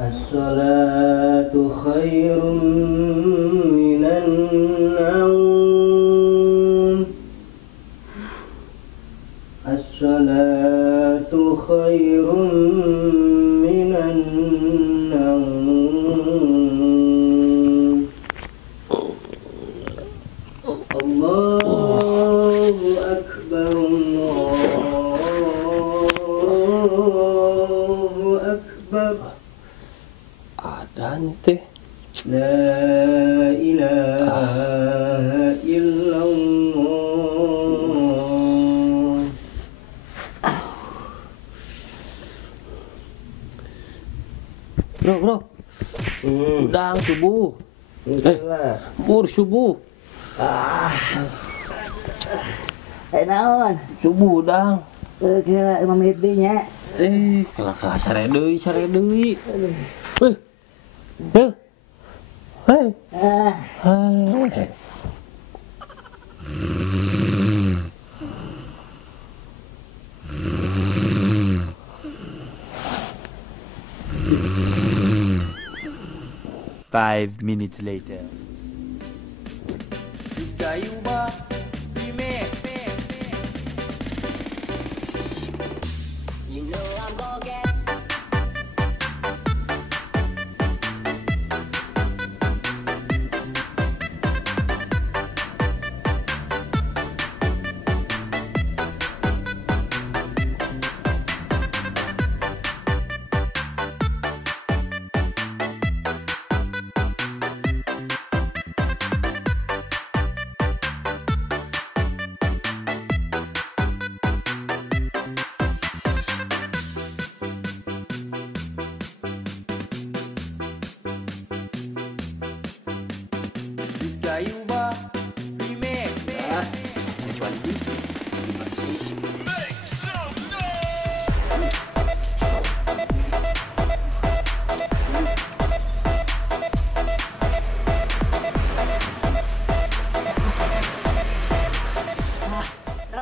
As-salatu khairum minan naum. As-salatu khairum minan naum. Allahu akbar, Allahu akbar. Adan teh. La ilaha illallah. Bro. Udang subuh. Bur subuh. Naon? Subuh udang. Kira 5 menit deui nya. Kalau sare deui. Hei. Hei. 5 minutes later.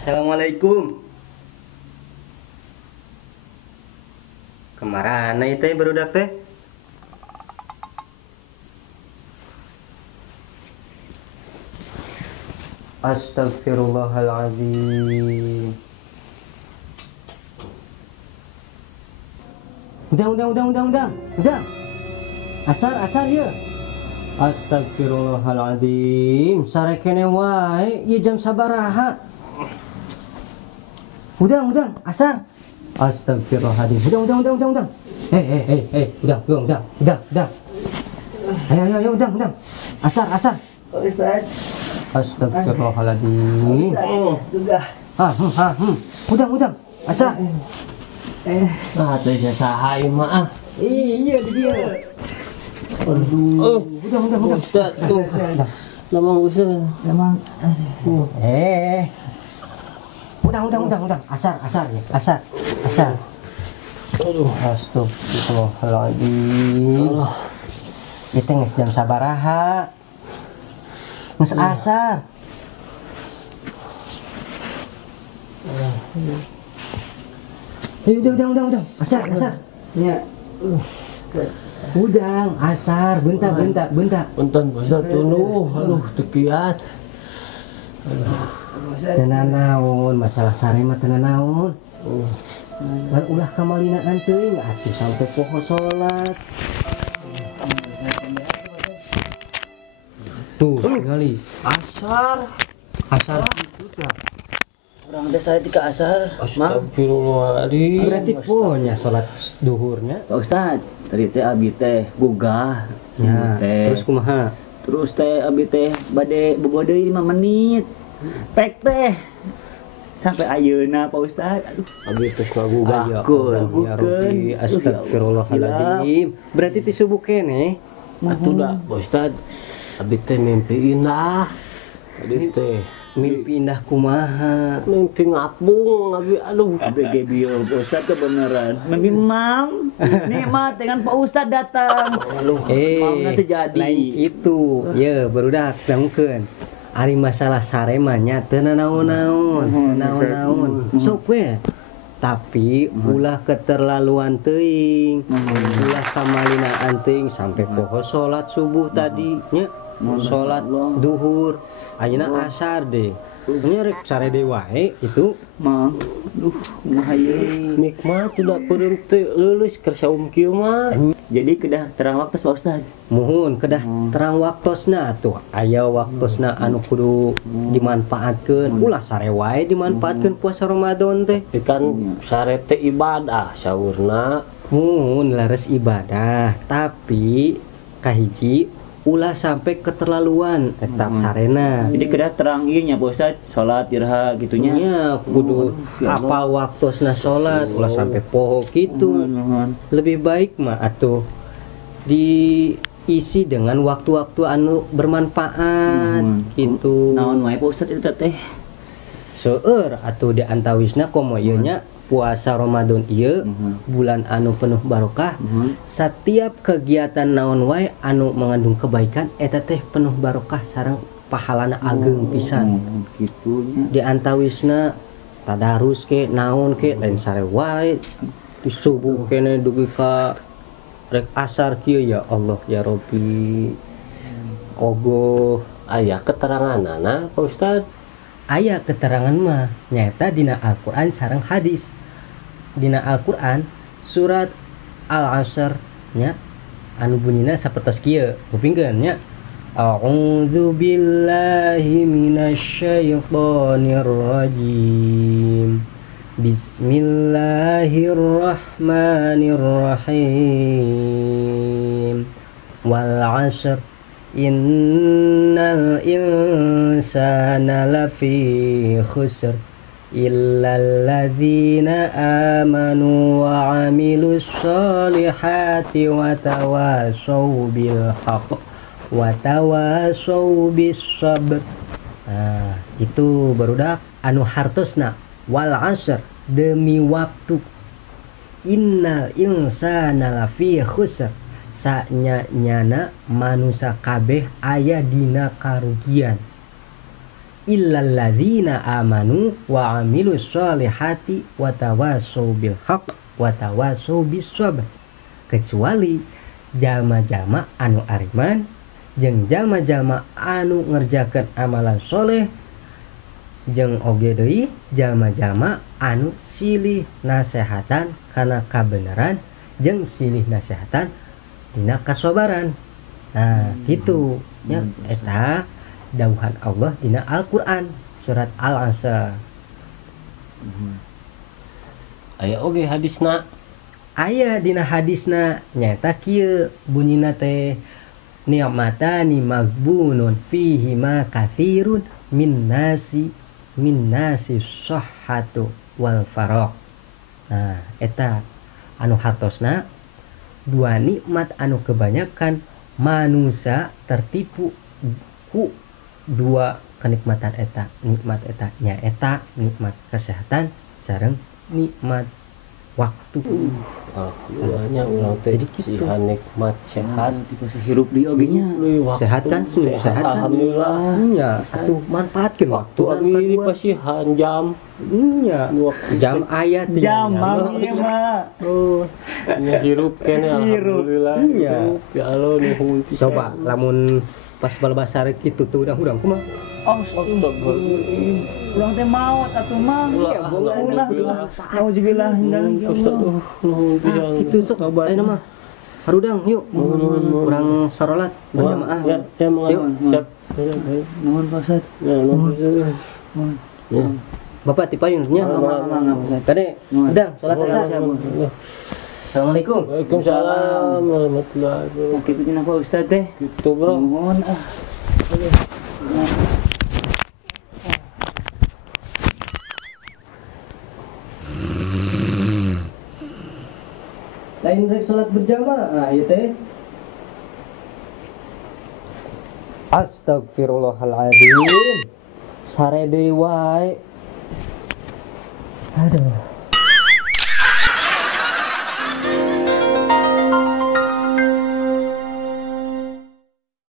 Assalamualaikum. Kemana teh barudak teh? Astagfirullahaladzim. Udang. Asar ya. Astagfirullahaladzim. Sare kene wae, ieu jam sabaraha? Udang, asar. Astagfirullahaladzim. Udang. Udang. Ayo, udang. Asar. Ustaz. Astagfirullahaladzim. Juga. Udang. Asar. Teh saha ieu mah. Iya dia. Aduh. Udang. Ustaz tuh. Lamang Ustaz. Memang Udang. Asar. Aduh. Astagfirullahaladzim. Kita nges jam sabaraha. Nges asar. Udang. Asar. ya. Udang, asar. Bentar. Punten Ustaz tuluh. Aduh tekiat. Tenanaun, masalah sare mah tenanaun. Kan ulah kamalina nanti nggak atuh sampai poho sholat. Tuh kali asar itu dah. Orang teh saya tika asar. Astagfirullahaladzim. Berarti pohonnya sholat duhurnya. Pak Ustad, tadi teh abi teh gugah. Ya, Teh. terus kumaha? Terus teh abi teh bade bobogoh deui 5 menit. Pek teh. Sampai ayeuna Pak Ustad. Aduh. Abi teh ngagugah. Ya Kun. Allah, ya Rabbi, astagfirullahaladzim. Berarti ti subuh kene. Atuh dah Pak Ustad. Abi teh mimpi indah. Abi teh Mimpi indah kumaha. mimpi ngapung. Abi aduh. Abi gebio Pak Ustad kebenaran. Mimpi mam. Nikmat dengan Pak Ustad datang. Mamna teh jadi. Lain itu. Ya, barudak dangkeun. Ari masalah sare mah nya teu naon-naon. Sok we. tapi ulah keterlaluan teuing. Ulah kamalinaan teuing sampai poho salat subuh tadi nya. Salat duhur ayeuna asar deh. Nya rek sarede wae itu mah kumaha ye. Nikmat tidak perlu lulus kerja kieu mah. Jadi kedah terang waktu Pak Ustad. muhun kedah terang waktosna tuh aya waktosna anu kudu dimanfaatkeun ulah sare wae dimanfaatkeun puasa Ramadan teh. Ikan sare teh ibadah saurna. Muhun laras ibadah tapi kahiji ulah sampai keterlaluan tetap sarena. Jadi kedah terang ieu nya Pak Ustad, salat irha gitunya. Nya kudu apal waktosna salat ulah sampai poho kitu. Lebih baik mah atuh diisi dengan waktu-waktu anu bermanfaat gitu. Naon wae Pak Ustad itu teh? Seueur atuh di antawisna komo ieu nya puasa Ramadan ieu bulan anu penuh barokah. Setiap kegiatan naon wae anu mengandung kebaikan eta teh penuh barokah sareng pahalana ageng pisan. Gitu nya. Di antawisna tadarus ke naon ke lain sare wae di subuh kene dugi ka rek asar kieu ya Allah ya Rabbi. Ogo Aya keteranganana Pak Ustad. aya keterangan mah nyata dina Al-Qur'an sareng hadis. Dina Al-Qur'an surat Al-Asr nya anu bunyinya sapertos kieu kupingkeun nya a'udzu billahi minasyaitonir rajim bismillahirrahmanirrahim wal 'asr innal insana lafi khusr illal ladzina amanu wa 'amilus solihati wa tawassaw bil haqq wa tawassaw bis sabr. Nah, itu barudak anu hartosna wal 'asr demi waktu innal insana lafi khusr sanya-nyana manusia kabeh aya dina karugian illal ladzina amanu wa 'amilus solihati wa tawassaw bil haqq wa tawassaw bis sabr, kecuali jalma-jalma anu ariman jeung jalma-jalma anu ngerjakeun amalan soleh jeung oge deui jalma-jalma anu silih nasehatan kana kabeneran jeung silih nasehatan dina kasabaran. Nah, gitu nya eta dawuhan Allah dina Al-Qur'an surat Al-Asr. Aya oge hadisna. Aya dina hadisna nyata kieu bunyina teh ni'matani maghbunun fihi ma katsirun min nasi shahhatu wal faraq. Nah, eta anu hartosna dua nikmat anu kebanyakan manusia tertipu ku dua kenikmatan eta. Nikmat eta nyaeta nikmat kesehatan sareng nikmat waktu. Alhamdulillahnya ulang teh sihan nikmat sehat. Dikasih hirup di oge nya. Sehat kan? Sehat kan? Alhamdulillah. Nya atuh manfaatkeun Waktu abi pasihan jam. Nya jam aya teh Jam ieu mah. Oh, nya hirup kene alhamdulillah. Iya. Ya Allah nuhun pisan. coba lamun pas balbasar kitu tuh udang-udang kumaha? Astagfirullahaladzim. Urang teh maot atuh mah. Alhamdulillah. Auzubillah Itu sok ayeuna mah harudang yuk urang sarolat berjamaah. Ya, Yuk. siap. Nuhun Pak Ustad. Ya, nuhun. Ya. Bapak tipayun nya. Kade sedang salat asar. Assalamualaikum. Waalaikumsalam warahmatullahi wabarakatuh. Kitu cenah Pak Ustad teh. Gitu, Bro. Nuhun Lain rek salat berjamaah ieu teh. Astagfirullahaladzim. Sare deui wae. Aduh.